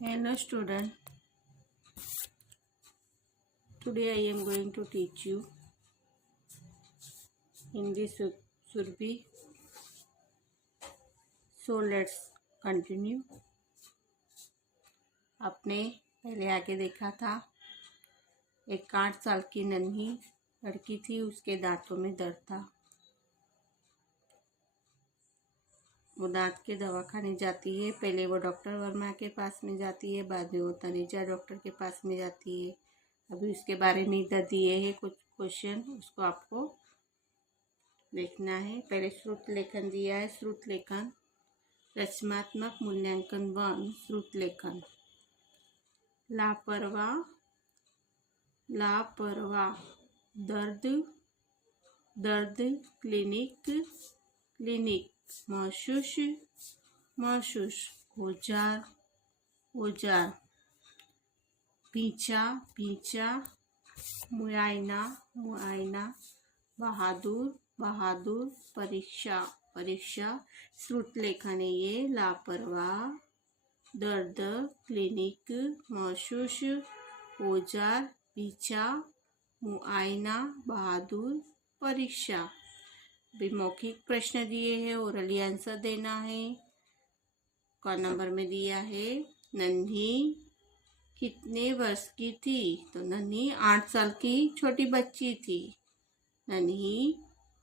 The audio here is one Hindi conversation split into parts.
Hello student, today I am going to teach you Hindi Surbi. So let's continue. आपने पहले आगे देखा था एक 8 साल की नन्ही लड़की थी, उसके दांतों में दर्द था। वो दांत के दवाखाने जाती है। पहले वो डॉक्टर वर्मा के पास में जाती है, बाद में वो तनेजा डॉक्टर के पास में जाती है। अभी उसके बारे में इधर दिए हैं कुछ क्वेश्चन, उसको आपको देखना है। पहले श्रुत लेखन दिया है। श्रुत लेखन रचनात्मक मूल्यांकन 1। श्रुत लेखन लापरवाह लापरवाह, दर्द दर्द, क्लिनिक क्लिनिक, महसूस महसूस, औजार औजार, पीछा पीछा, मुआयना मुआयना, बहादुर बहादुर, परीक्षा परीक्षा। श्रुत लेखन है ये। लापरवाह, दर्द, क्लिनिक, महसूस, औजार, पीछा, मुआयना, बहादुर, परीक्षा। भी मौखिक प्रश्न दिए हैं, ओरली आंसर देना है। क नंबर में दिया है नन्ही कितने वर्ष की थी, तो नन्ही 8 साल की छोटी बच्ची थी। नन्ही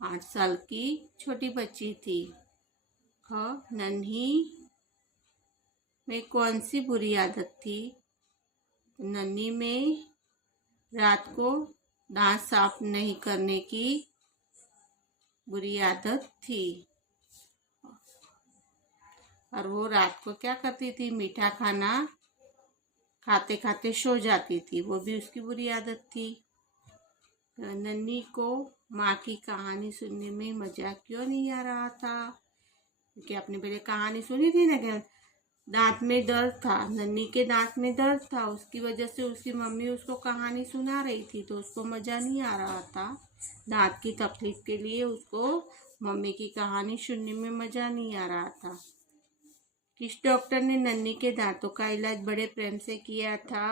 8 साल की छोटी बच्ची थी। ख नन्ही में कौन सी बुरी आदत थी, नन्ही में रात को दांत साफ नहीं करने की बुरी आदत थी। और वो रात को क्या करती थी, मीठा खाना खाते खाते सो जाती थी, वो भी उसकी बुरी आदत थी। नन्ही को माँ की कहानी सुनने में मजा क्यों नहीं आ रहा था, क्योंकि आपने पहले कहानी सुनी थी ना कि दांत में दर्द था, नन्ही के दांत में दर्द था, उसकी वजह से उसकी मम्मी उसको कहानी सुना रही थी, तो उसको मजा नहीं आ रहा था। दांत की तकलीफ के लिए उसको मम्मी की कहानी सुनने में मजा नहीं आ रहा था। किस डॉक्टर ने नन्ही के दांतों का इलाज बड़े प्रेम से किया था,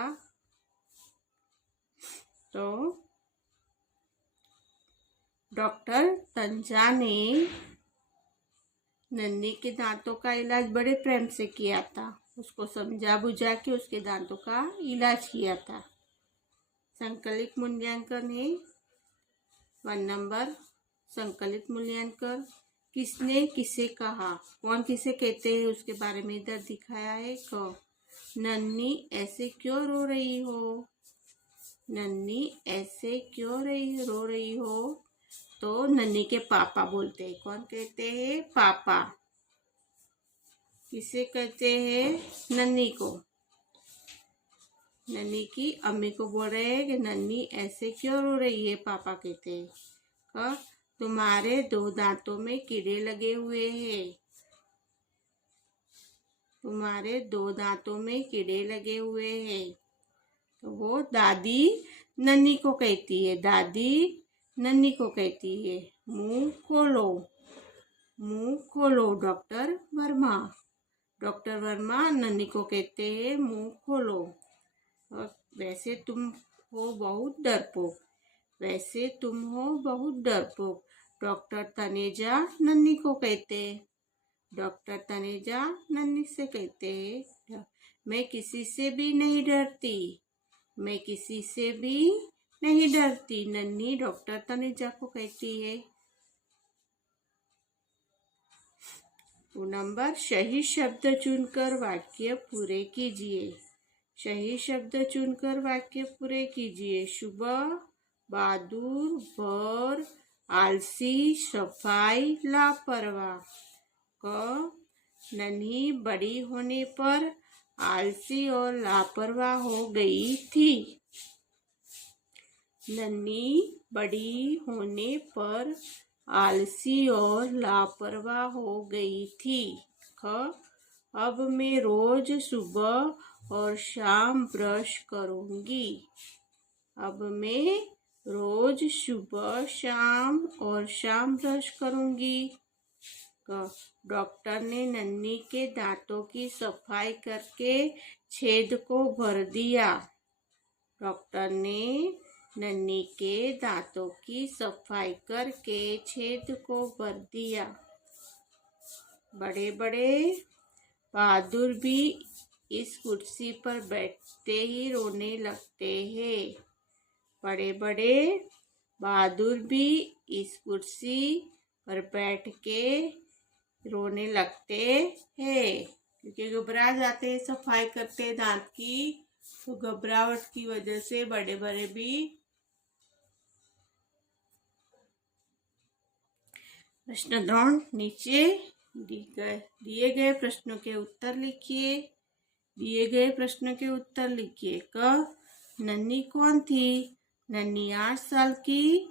तो डॉक्टर तंजा ने नन्ही के दांतों का इलाज बड़े प्रेम से किया था। उसको समझा बुझा के उसके दांतों का इलाज किया था। संकलित मूल्यांकन है 1 नंबर। संकलित मूल्यांकन किसने किसे कहा, कौन किसे कहते हैं उसके बारे में इधर दिखाया है। क नन्ही ऐसे क्यों रो रही हो, नन्ही ऐसे क्यों रो रही हो, तो नन्ही के पापा बोलते हैं। कौन कहते हैं, पापा। किसे कहते हैं, नन्ही को। नन्ही की अम्मी को बोल रहे हैं कि नन्ही ऐसे क्यों रो रही है, पापा कहते हैं। तुम्हारे 2 दांतों में कीड़े लगे हुए हैं, तुम्हारे 2 दांतों में कीड़े लगे हुए हैं। तो वो दादी नन्ही को कहती है, दादी नन्ही को कहती है मुंह खोलो, मुंह खोलो डॉक्टर वर्मा। डॉक्टर वर्मा नन्ही को कहते हैं मुंह खोलो। वैसे तुम हो बहुत डरपोक, वैसे तुम हो बहुत डरपोक, डॉक्टर तनेजा नन्ही को कहते हैं। डॉक्टर तनेजा नन्ही से कहते हैं मैं किसी से भी नहीं डरती, मैं किसी से भी नहीं डरती, नन्ही डॉक्टर तनेजा को कहती है। 2 नंबर सही शब्द चुनकर वाक्य पूरे कीजिए। सही शब्द चुनकर वाक्य पूरे कीजिए। सुबह, बहादुर, भोर, आलसी, सफाई, लापरवाह। क नन्ही बड़ी होने पर आलसी और लापरवाह हो गई थी, नन्ही बड़ी होने पर आलसी और लापरवाह हो गई थी। ख अब मैं रोज सुबह और शाम ब्रश करूंगी, अब मैं रोज सुबह शाम और शाम ब्रश करूंगी। डॉक्टर ने नन्ही के दांतों की सफाई करके छेद को भर दिया। डॉक्टर ने नन्ही के दांतों की सफाई करके छेद को भर दिया। बड़े बड़े बहादुर भी इस कुर्सी पर बैठते ही रोने लगते हैं। बड़े बड़े बहादुर भी इस कुर्सी पर बैठ के रोने लगते हैं, क्योंकि घबरा जाते हैं सफाई करते दांत की, तो घबराहट की वजह से बड़े बड़े भी। प्रश्न 3 नीचे दिए गए प्रश्नों के उत्तर लिखिए। दिए गए प्रश्नों के उत्तर लिखिए। क नन्ही कौन थी? नन्ही 8 साल की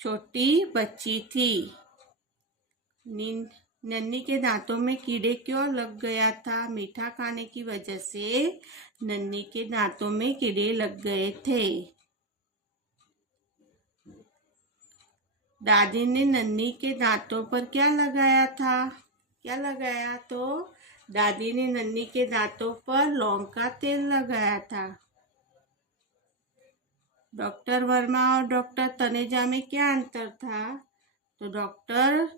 छोटी बच्ची थी। नन्ही के दांतों में कीड़े क्यों लग गया था? मीठा खाने की वजह से नन्ही के दांतों में कीड़े लग गए थे। दादी ने नन्ही के दांतों पर क्या लगाया था? क्या लगाया? तो दादी ने नन्ही के दांतों पर लौंग का तेल लगाया था। डॉक्टर वर्मा और डॉक्टर तनेजा में क्या अंतर था? तो डॉक्टर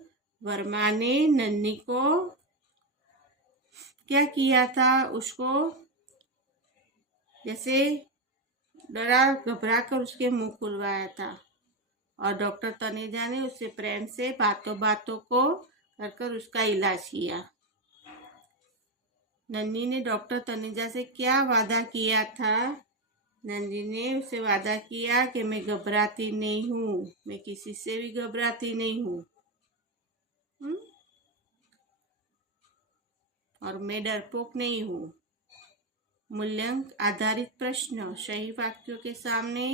वर्मा ने नन्ही को क्या किया था? उसको जैसे डरा घबरा कर उसके मुंह खुलवाया था, और डॉक्टर तनेजा ने उससे प्रेम से बातों बातों को कर उसका इलाज किया। नन्ही ने डॉक्टर तनेजा से क्या वादा किया था? नन्ही ने उससे वादा किया कि मैं घबराती नहीं हूँ, मैं किसी से भी घबराती नहीं हूँ, और मैं डरपोक नहीं हूँ। मूल्यांक आधारित प्रश्न। सही वाक्यों के सामने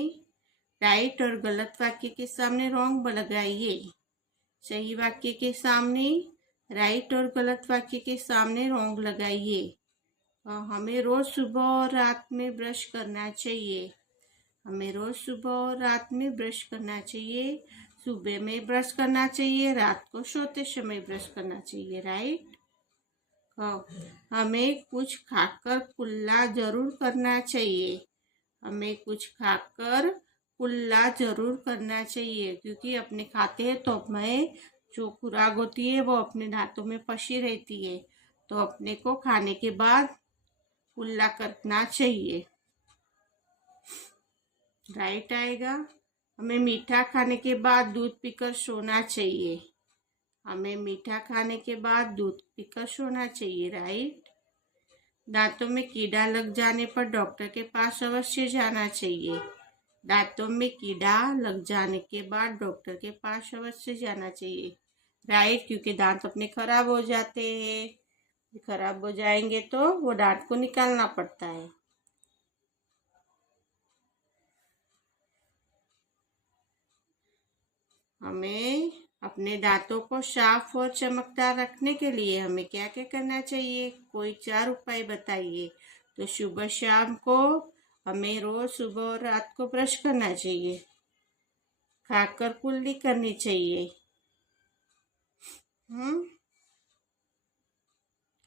राइट और गलत वाक्य के सामने रॉन्ग लगाइए। सही वाक्य के सामने राइट और गलत वाक्य के सामने रॉन्ग लगाइए। हमें रोज सुबह और रात में ब्रश करना चाहिए। हमें रोज सुबह और रात में ब्रश करना चाहिए। सुबह में ब्रश करना चाहिए, रात को सोते समय ब्रश करना चाहिए। राइट। हमें कुछ खाकर कुल्ला जरूर करना चाहिए। हमें कुछ खाकर कुल्ला जरूर करना चाहिए, क्योंकि अपने खाते हैं तो हमें जो खुराक होती है वो अपने दांतों में फंसी रहती है, तो अपने को खाने के बाद कुल्ला करना चाहिए। राइट आएगा। हमें मीठा खाने के बाद दूध पीकर सोना चाहिए। हमें मीठा खाने के बाद दूध पीकर सोना चाहिए। राइट। दांतों में कीड़ा लग जाने पर डॉक्टर के पास अवश्य जाना चाहिए। दांतों में कीड़ा लग जाने के बाद डॉक्टर के पास अवश्य जाना चाहिए। राइट, क्योंकि दांत अपने खराब हो जाते हैं। खराब हो जाएंगे तो वो दांत को निकालना पड़ता है। हमें अपने दांतों को साफ और चमकदार रखने के लिए हमें क्या क्या करना चाहिए? कोई 4 उपाय बताइए। तो सुबह शाम को हमें रोज सुबह और रात को ब्रश करना चाहिए। खाकर कुल्ली करनी चाहिए।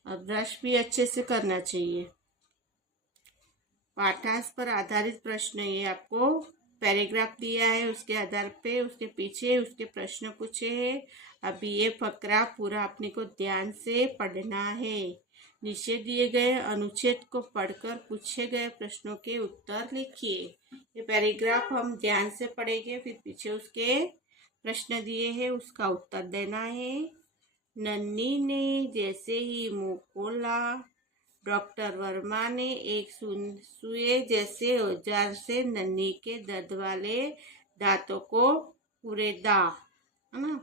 और ब्रश भी अच्छे से करना चाहिए। पाठांश पर आधारित प्रश्न, ये आपको पैराग्राफ दिया है, उसके आधार पे उसके पीछे उसके प्रश्न पूछे हैं। अभी ये फकरा पूरा अपने को ध्यान से पढ़ना है। नीचे दिए गए अनुच्छेद को पढ़कर पूछे गए प्रश्नों के उत्तर लिखिए। ये पैराग्राफ हम ध्यान से पढ़ेंगे, फिर पीछे उसके प्रश्न दिए हैं, उसका उत्तर देना है। नन्ही ने जैसे ही मुंह खोला, डॉक्टर वर्मा ने एक सुए जैसे औजार से नन्ही के दर्द वाले दांतों को कुरेदा, है ना,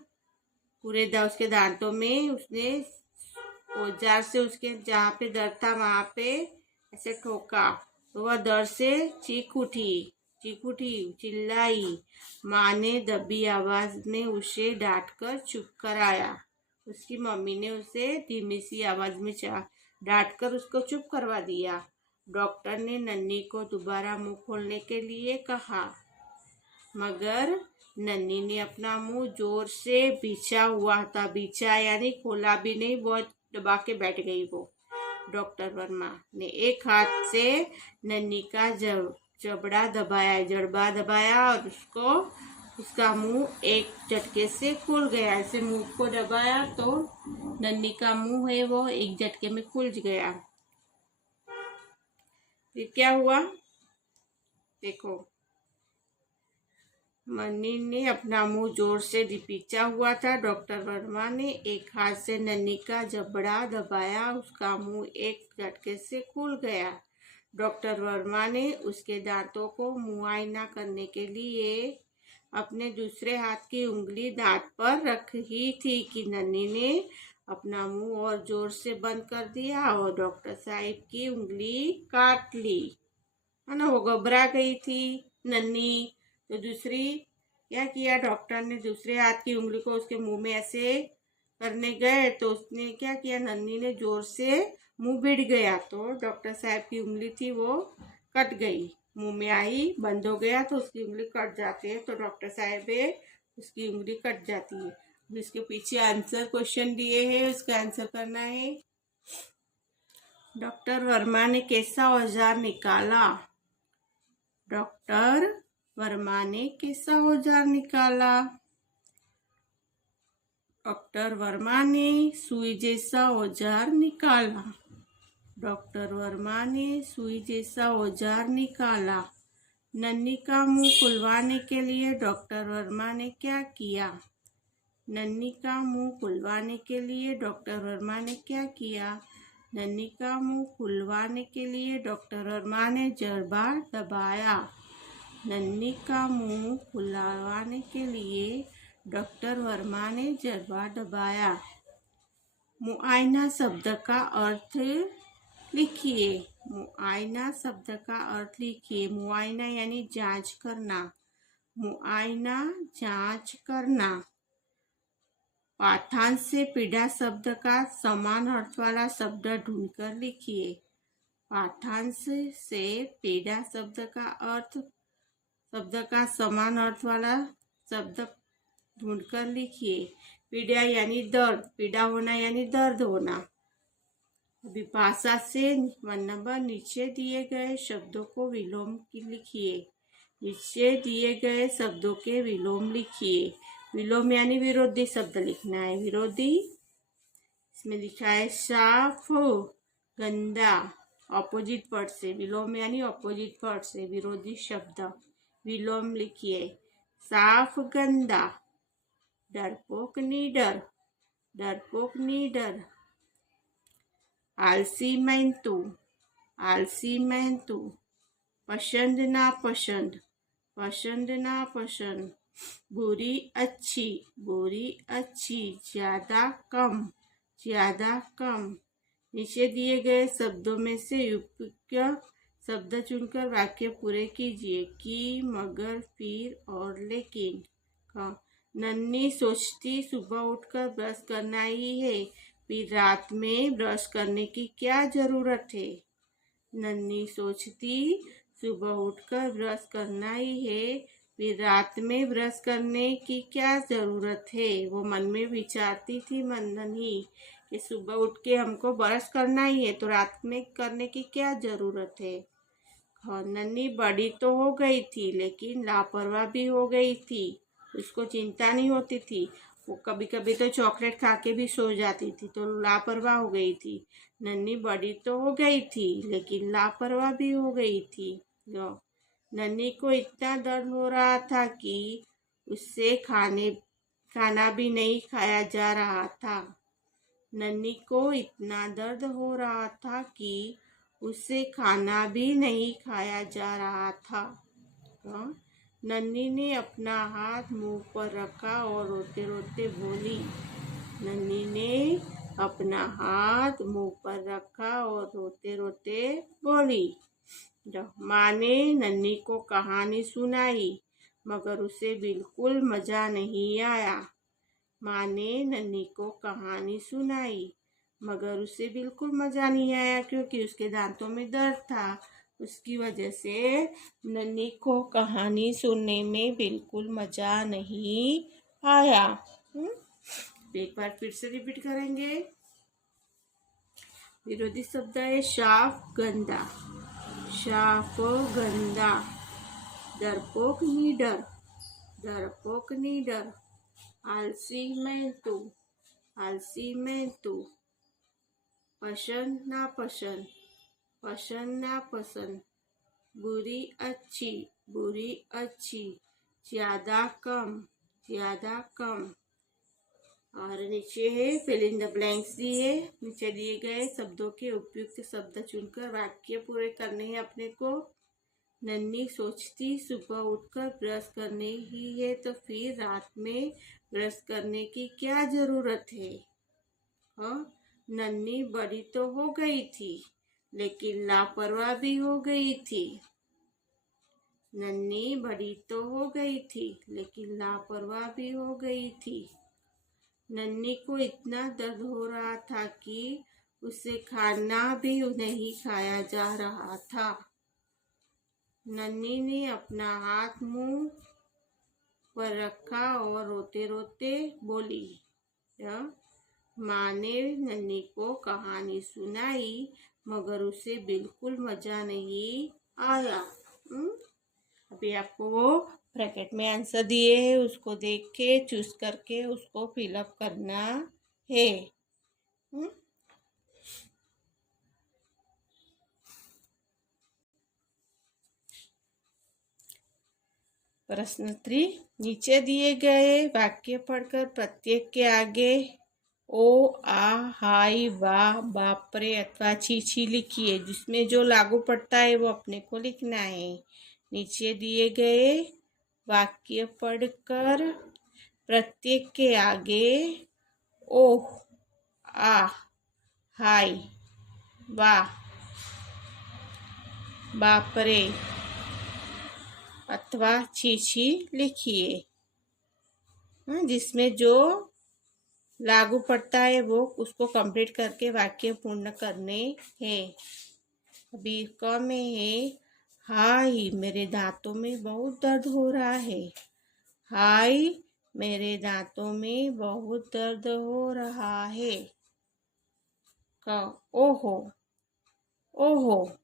कुरेदा। उसके दांतों में उसने औजार से उसके जहाँ पे दर्द था वहां पे ऐसे ठोका, तो वह दर्द से चीख उठी, चिल्लाई। माँ ने दबी आवाज में उसे डांटकर चुप कराया। उसकी मम्मी ने उसे धीमी सी आवाज में डांटकर उसको चुप करवा दिया। डॉक्टर ने नन्ही को दोबारा मुंह खोलने के लिए कहा, मगर नन्ही ने अपना मुंह जोर से बिछा हुआ था, बिछा यानी खोला भी नहीं, बहुत दबा के बैठ गई वो। डॉक्टर वर्मा ने एक हाथ से नन्ही का जबड़ा दबाया और उसका मुंह एक झटके से खुल गया। ऐसे मुंह को दबाया तो नन्ही का मुंह है वो एक झटके में खुल गया। फिर क्या हुआ देखो, नन्ही ने अपना मुंह जोर से बिछा हुआ था। डॉक्टर वर्मा ने एक हाथ से नन्ही का जबड़ा दबाया, उसका मुंह एक झटके से खुल गया। डॉक्टर वर्मा ने उसके दांतों को मुआयना करने के लिए अपने दूसरे हाथ की उंगली दांत पर रखी थी कि नन्ही ने अपना मुंह और जोर से बंद कर दिया और डॉक्टर साहब की उंगली काट ली, है ना। वो घबरा गई थी नन्ही, तो दूसरी क्या किया, डॉक्टर ने दूसरे हाथ की उंगली को उसके मुंह में ऐसे करने गए तो उसने क्या किया, नन्ही ने जोर से मुंह भिड़ गया तो डॉक्टर साहब की उंगली थी वो कट गई, मुंह में आई, बंद हो गया तो उसकी उंगली कट जाती है। तो डॉक्टर साहब है उसकी उंगली कट जाती है। इसके पीछे आंसर क्वेश्चन दिए हैं, उसका आंसर करना है। डॉक्टर वर्मा ने कैसा औजार निकाला? डॉक्टर वर्मा ने कैसा औजार निकाला? डॉक्टर वर्मा ने सुई जैसा औजार निकाला। डॉक्टर वर्मा ने सुई जैसा औजार निकाला। नन्ही का मुंह खुलवाने के लिए डॉक्टर वर्मा ने क्या किया? नन्ही का मुंह खुलवाने के लिए डॉक्टर वर्मा ने क्या किया? नन्ही का मुंह खुलवाने के लिए डॉक्टर वर्मा ने जबड़ा दबाया। नन्ही का मुंह खुलवाने के लिए डॉक्टर वर्मा ने जबड़ा दबाया। मुआयना शब्द का अर्थ लिखिए। मुआयना शब्द का अर्थ लिखिए। मुआयना यानी जांच करना। मुआयना जांच करना। पाठांश से पीड़ा शब्द का समान अर्थ वाला शब्द ढूंढकर लिखिए। पाठांश से पीड़ा शब्द का समान अर्थ वाला शब्द ढूंढकर लिखिए। पीड़ा यानी दर्द, पीड़ा होना यानी दर्द होना। अभी भाषा से 1 नंबर, नीचे दिए गए शब्दों को विलोम लिखिए। नीचे दिए गए शब्दों के विलोम लिखिए। विलोम यानी विरोधी शब्द लिखना है। विरोधी, इसमें लिखा है साफ, गंदा, ऑपोजिट वर्ड से। विलोम यानी ऑपोजिट वर्ड से विरोधी शब्द विलोम लिखिए। साफ गंदा, डरपोक निडर, डरपोक निडर। आलसी मेहनतू, आलसी मेहनतू। पसंद नापसंद, पसंद नापसंद। बुरी अच्छी, बुरी अच्छी। ज्यादा कम, ज्यादा कम। नीचे दिए गए शब्दों में से उपयुक्त शब्द चुनकर वाक्य पूरे कीजिए। कि, मगर, फिर और लेकिन। नन्ही सोचती सुबह उठकर ब्रश करना ही है, फिर रात में ब्रश करने की क्या जरूरत है? नन्ही सोचती सुबह उठकर ब्रश करना ही है, फिर रात में ब्रश करने की क्या जरूरत है? वो मन में विचारती थी नन्ही कि सुबह उठ के हमको ब्रश करना ही है, तो रात में करने की क्या जरूरत है? नन्ही बड़ी तो हो गई थी लेकिन लापरवाह भी हो गई थी। उसको चिंता नहीं होती थी। वो कभी कभी तो चॉकलेट खा के भी सो जाती थी, तो लापरवाह हो गई थी। नन्ही बड़ी तो हो गई थी लेकिन लापरवाह भी हो गई थी। नन्ही को इतना दर्द हो रहा था कि उससे खाना भी नहीं खाया जा रहा था। नन्ही को इतना दर्द हो रहा था कि उससे खाना भी नहीं खाया जा रहा था। नन्ही ने अपना हाथ मुंह पर रखा और रोते रोते बोली। नन्ही ने अपना हाथ मुंह पर रखा और रोते रोते बोली। माँ ने नन्ही को कहानी सुनाई मगर उसे बिल्कुल मजा नहीं आया। माँ ने नन्ही को कहानी सुनाई मगर उसे बिल्कुल मजा नहीं आया क्योंकि उसके दांतों में दर्द था। उसकी वजह से नन्ही को कहानी सुनने में बिल्कुल मजा नहीं आया। एक बार फिर से रिपीट करेंगे। विरोधी शब्द है साफ गंदा, साफ गंदा, डरपोक निडर, डरपोक निडर, आलसी मैं तू, आलसी मैं तू, पसंद नापसंद, पसंद नापसंद, बुरी अच्छी, बुरी अच्छी, ज्यादा कम, ज्यादा कम। और नीचे है फिल इन द ब्लैंक्स दिए, नीचे दिए गए शब्दों के उपयुक्त शब्द चुनकर वाक्य पूरे करने हैं अपने को। नन्ही सोचती सुबह उठकर ब्रश करने ही है तो फिर रात में ब्रश करने की क्या जरूरत है। हाँ, नन्ही बड़ी तो हो गई थी लेकिन लापरवाह भी हो गई थी। नन्ही बड़ी तो हो गई थी लेकिन लापरवाह भी हो गई थी। नन्ही को इतना दर्द हो रहा था कि उसे खाना भी नहीं खाया जा रहा था। नन्ही ने अपना हाथ मुंह पर रखा और रोते रोते बोली। माँ ने नन्ही को कहानी सुनाई मगर उसे बिल्कुल मजा नहीं आया। अभी आपको वो ब्रैकेट में आंसर दिए हैं, उसको देख के चूज करके उसको फिलअप करना है। प्रश्न 3, नीचे दिए गए वाक्य पढ़कर प्रत्येक के आगे ओ, आ, हाय, वाह, बापरे अथवा छी छी लिखिए। जिसमें जो लागू पड़ता है वो अपने को लिखना है। नीचे दिए गए वाक्य पढ़कर प्रत्येक के आगे ओह, आ, हाय, वाह, बापरे अथवा छी छी लिखिए। जिसमें जो लागू पड़ता है वो उसको कंप्लीट करके वाक्य पूर्ण करने हैं। अभी क में है हाय मेरे दांतों में बहुत दर्द हो रहा है। हाय मेरे दांतों में बहुत दर्द हो रहा है। क ओहो, ओहो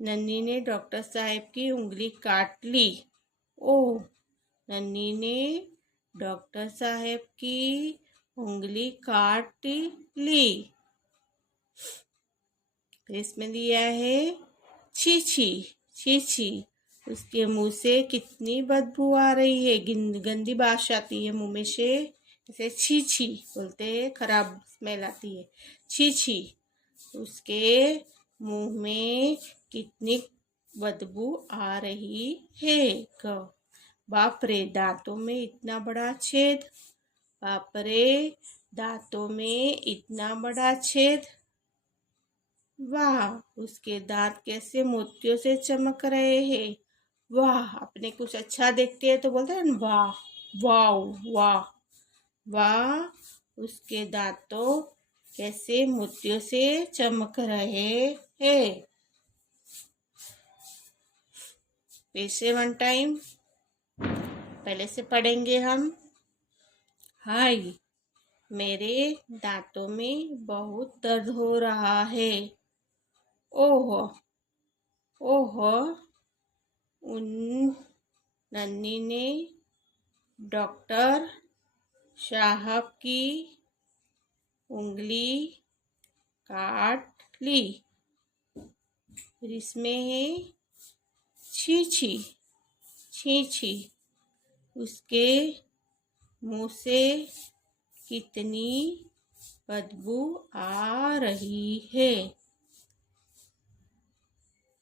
नन्ही ने डॉक्टर साहब की उंगली काट ली। ओह, नन्ही ने डॉक्टर साहब की उंगली काट ली। इसमें दिया है छी छी, छी छी उसके मुंह से कितनी बदबू आ रही है। गंदी बात आती है मुंह में से, जैसे छी छी बोलते हैं, खराब स्मेल आती है। छी छी उसके मुंह में कितनी बदबू आ रही है। बाप रे दांतों में इतना बड़ा छेद, बाप रे दांतों में इतना बड़ा छेद। वाह उसके दांत कैसे मोतियों से चमक रहे हैं। वाह अपने कुछ अच्छा देखते हैं तो बोलते हैं ना वाह, वाह, वाह, वाह उसके दांतों कैसे मोतियों से चमक रहे हैं। फिर से वन टाइम पहले से पढ़ेंगे हम। हाय मेरे दांतों में बहुत दर्द हो रहा है। ओह, ओह उन नन्ही ने डॉक्टर साहब की उंगली काट ली। फिर इसमें है छी छी, छी छी उसके मुंह से कितनी बदबू आ रही है।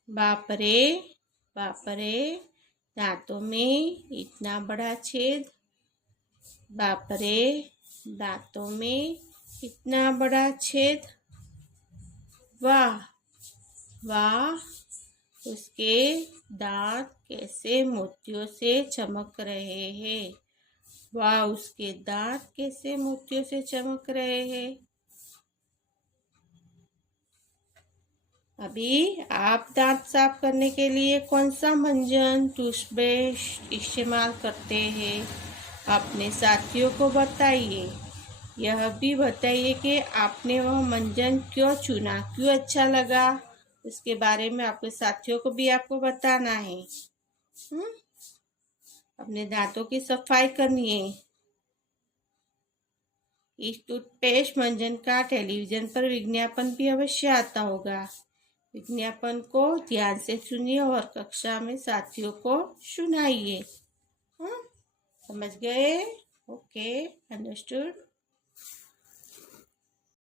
बाप रे, बाप रे दांतों में इतना बड़ा छेद। बाप रे दांतों में इतना बड़ा छेद। वाह, वाह उसके दांत कैसे मोतियों से चमक रहे हैं। वाह उसके दांत कैसे मोतियों से चमक रहे हैं। अभी आप दांत साफ करने के लिए कौन सा मंजन टूथब्रश इस्तेमाल करते हैं? अपने साथियों को बताइए। यह भी बताइए कि आपने वह मंजन क्यों चुना, क्यों अच्छा लगा। उसके बारे में आपके साथियों को भी आपको बताना है। अपने दांतों की सफाई करनी है। इस टूथपेस्ट मंजन का टेलीविजन पर विज्ञापन भी अवश्य आता होगा। विज्ञापन को ध्यान से सुनिए और कक्षा में साथियों को सुनाइए। समझ गए? Okay, understood.